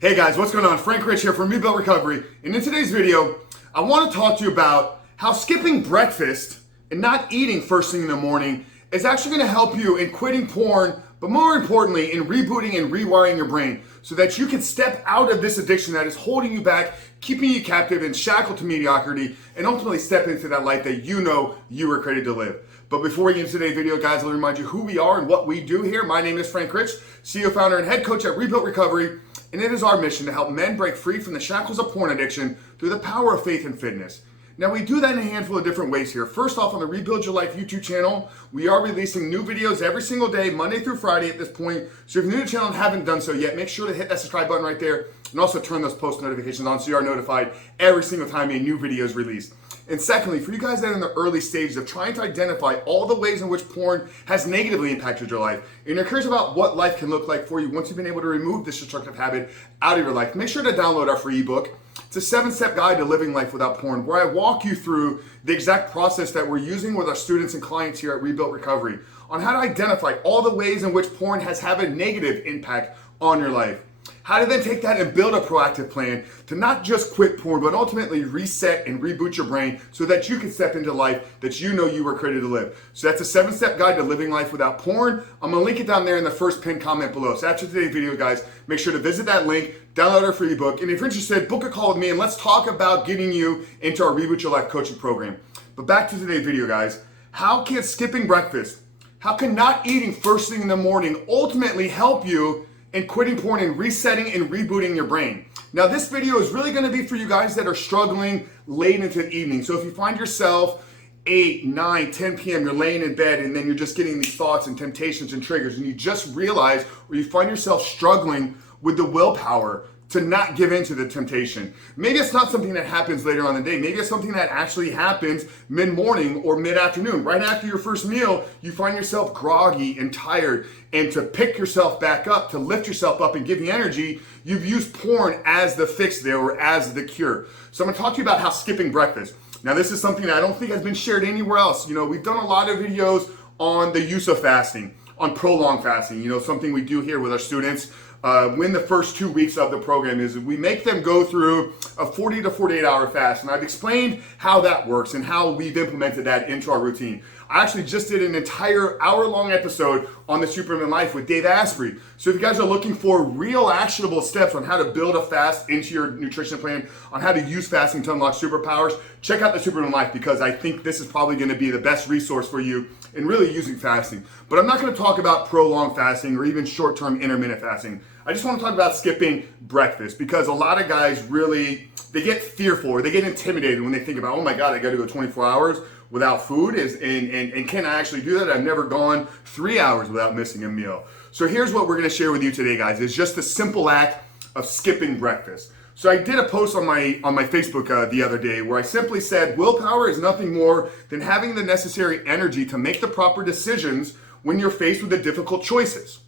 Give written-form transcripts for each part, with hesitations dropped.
Hey guys, what's going on? Frank Rich here from Rebuilt Recovery, and in today's video, I want to talk to you about how skipping breakfast and not eating first thing in the morning is actually going to help you in quitting porn, but more importantly, in rebooting and rewiring your brain so that you can step out of this addiction that is holding you back, keeping you captive and shackled to mediocrity, and ultimately step into that life that you know you were created to live. But before we get into today's video, guys, let me remind you who we are and what we do here. My name is Frank Rich, CEO, founder, and head coach at Rebuilt Recovery. And it is our mission to help men break free from the shackles of porn addiction through the power of faith and fitness. Now, we do that in a handful of different ways here. First off, on the Rebuild Your Life YouTube channel, we are releasing new videos every single day, Monday through Friday at this point. So if you're new to the channel and haven't done so yet, make sure to hit that subscribe button right there and also turn those post notifications on so you are notified every single time a new video is released. And secondly, for you guys that are in the early stages of trying to identify all the ways in which porn has negatively impacted your life, and you're curious about what life can look like for you once you've been able to remove this destructive habit out of your life, make sure to download our free ebook. It's a 7-step guide to living life without porn, where I walk you through the exact process that we're using with our students and clients here at Rebuilt Recovery on how to identify all the ways in which porn has had a negative impact on your life. How to then take that and build a proactive plan to not just quit porn, but ultimately reset and reboot your brain so that you can step into life that you know you were created to live. So that's a 7-step guide to living life without porn. I'm gonna link it down there in the first pinned comment below. So after today's video, guys, make sure to visit that link, download our free ebook, and if you're interested, book a call with me and let's talk about getting you into our Reboot Your Life coaching program. But back to today's video, guys. How can skipping breakfast, how can not eating first thing in the morning ultimately help you and quitting porn and resetting and rebooting your brain? Now, this video is really going to be for you guys that are struggling late into the evening. So if you find yourself 8, 9, 10 p.m., you're laying in bed and then you're just getting these thoughts and temptations and triggers, and you just realize, or you find yourself struggling with the willpower to not give in to the temptation. Maybe it's not something that happens later on in the day. Maybe it's something that actually happens mid-morning or mid-afternoon. Right after your first meal, you find yourself groggy and tired, and to pick yourself back up, to lift yourself up and give you energy, you've used porn as the fix there or as the cure. So I'm gonna talk to you about how skipping breakfast. Now, this is something that I don't think has been shared anywhere else. You know, we've done a lot of videos on the use of fasting, on prolonged fasting, something we do here with our students. When the first 2 weeks of the program is, we make them go through a 40 to 48 hour fast. And I've explained how that works and how we've implemented that into our routine. I actually just did an entire hour-long episode on the Superman Life with Dave Asprey. So if you guys are looking for real actionable steps on how to build a fast into your nutrition plan, on how to use fasting to unlock superpowers, check out the Superman Life, because I think this is probably going to be the best resource for you in really using fasting. But I'm not going to talk about prolonged fasting or even short-term intermittent fasting. I just want to talk about skipping breakfast, because a lot of guys really, they get fearful or they get intimidated when they think about, oh my God, I got to go 24 hours without food, and can I actually do that? I've never gone 3 hours without missing a meal. So here's what we're going to share with you today, guys. It's just the simple act of skipping breakfast. So I did a post on my Facebook the other day where I simply said, willpower is nothing more than having the necessary energy to make the proper decisions when you're faced with the difficult choices.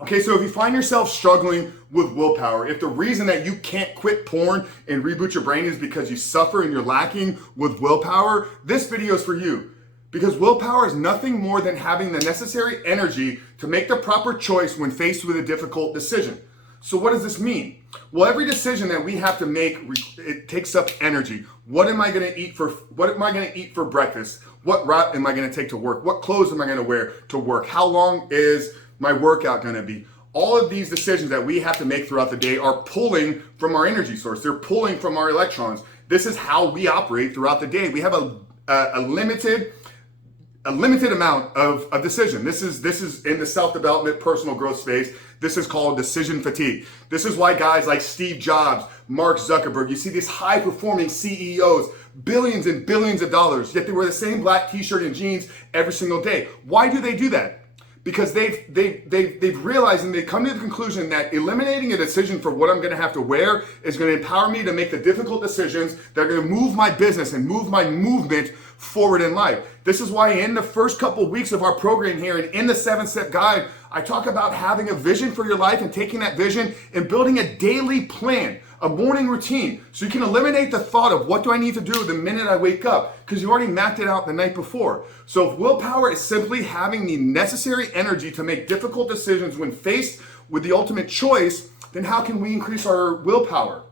Okay, so if you find yourself struggling with willpower, if the reason that you can't quit porn and reboot your brain is because you suffer and you're lacking with willpower, this video is for you. Because willpower is nothing more than having the necessary energy to make the proper choice when faced with a difficult decision. So what does this mean? Well, every decision that we have to make, it takes up energy. What am I going to eat for breakfast? What route am I going to take to work? What clothes am I going to wear to work? How long is my workout going to be? All of these decisions that we have to make throughout the day are pulling from our energy source. They're pulling from our electrons. This is how we operate throughout the day. We have a limited amount of decision. This is in the self-development, personal growth space. This is called decision fatigue. This is why guys like Steve Jobs, Mark Zuckerberg, you see these high-performing CEOs, billions and billions of dollars, yet they wear the same black t-shirt and jeans every single day. Why do they do that? Because they've realized and they've come to the conclusion that eliminating a decision for what I'm going to have to wear is going to empower me to make the difficult decisions that are going to move my business and move my movement forward in life. This is why in the first couple weeks of our program here and in the 7-step guide, I talk about having a vision for your life and taking that vision and building a daily plan, a morning routine, so you can eliminate the thought of what do I need to do the minute I wake up, because you already mapped it out the night before. So willpower is simply having the necessary energy to make difficult decisions when faced with the ultimate choice then how can we increase our willpower?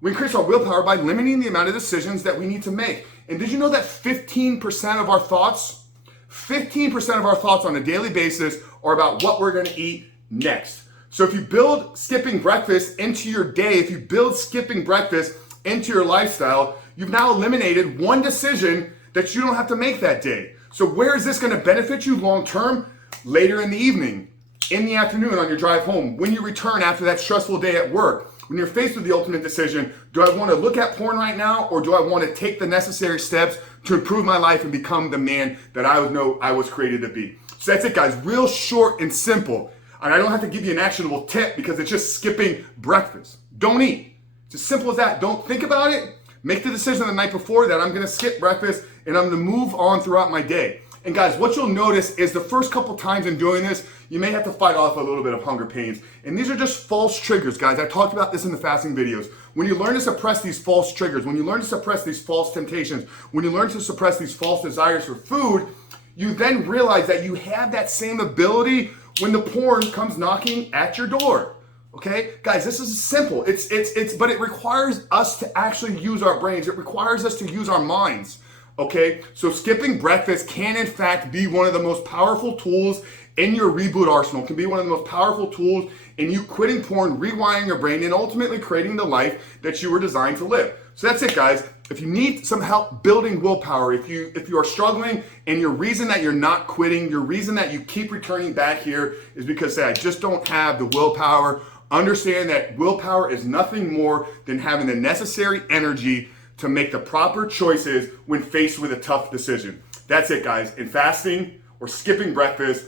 We increase our willpower by limiting the amount of decisions that we need to make. And did you know that 15% of our thoughts, 15% of our thoughts on a daily basis are about what we're gonna eat next? So if you build skipping breakfast into your day, if you build skipping breakfast into your lifestyle, you've now eliminated one decision that you don't have to make that day. So where is this gonna benefit you long term? Later in the evening, in the afternoon on your drive home, when you return after that stressful day at work, when you're faced with the ultimate decision, do I want to look at porn right now, or do I want to take the necessary steps to improve my life and become the man that I know I was created to be? So that's it, guys. Real short and simple. And I don't have to give you an actionable tip because it's just skipping breakfast. Don't eat. It's as simple as that. Don't think about it. Make the decision the night before that I'm going to skip breakfast and I'm going to move on throughout my day. And guys, what you'll notice is the first couple times in doing this, you may have to fight off a little bit of hunger pains. And these are just false triggers, guys. I talked about this in the fasting videos. When you learn to suppress these false triggers, when you learn to suppress these false temptations, when you learn to suppress these false desires for food, you then realize that you have that same ability when the porn comes knocking at your door. Okay, guys, this is simple. But it requires us to actually use our brains. It requires us to use our minds. Okay, so skipping breakfast can in fact be one of the most powerful tools in your reboot arsenal. It can be one of the most powerful tools in you quitting porn, rewiring your brain, and ultimately creating the life that you were designed to live. So that's it, guys. If you need some help building willpower, if you are struggling and your reason that you're not quitting, your reason that you keep returning back here is because, say, I just don't have the willpower, understand that willpower is nothing more than having the necessary energy to make the proper choices when faced with a tough decision. That's it, guys. And fasting or skipping breakfast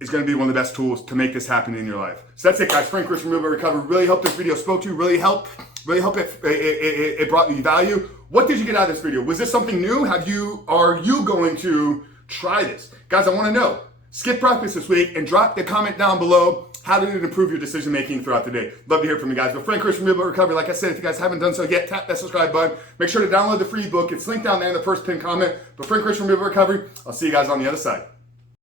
is going to be one of the best tools to make this happen in your life. So that's it, guys. Frank Chris from Real Recovery. Really hope this video spoke to you. Really hope it brought you value. What did you get out of this video? Was this something new? Are you going to try this? Guys, I want to know. Skip breakfast this week and drop the comment down below. How did it improve your decision making throughout the day? Love to hear from you guys. But Frank Chris from Real Recovery, like I said, if you guys haven't done so yet, tap that subscribe button. Make sure to download the free ebook. It's linked down there in the first pinned comment. But Frank Chris from Real Recovery, I'll see you guys on the other side.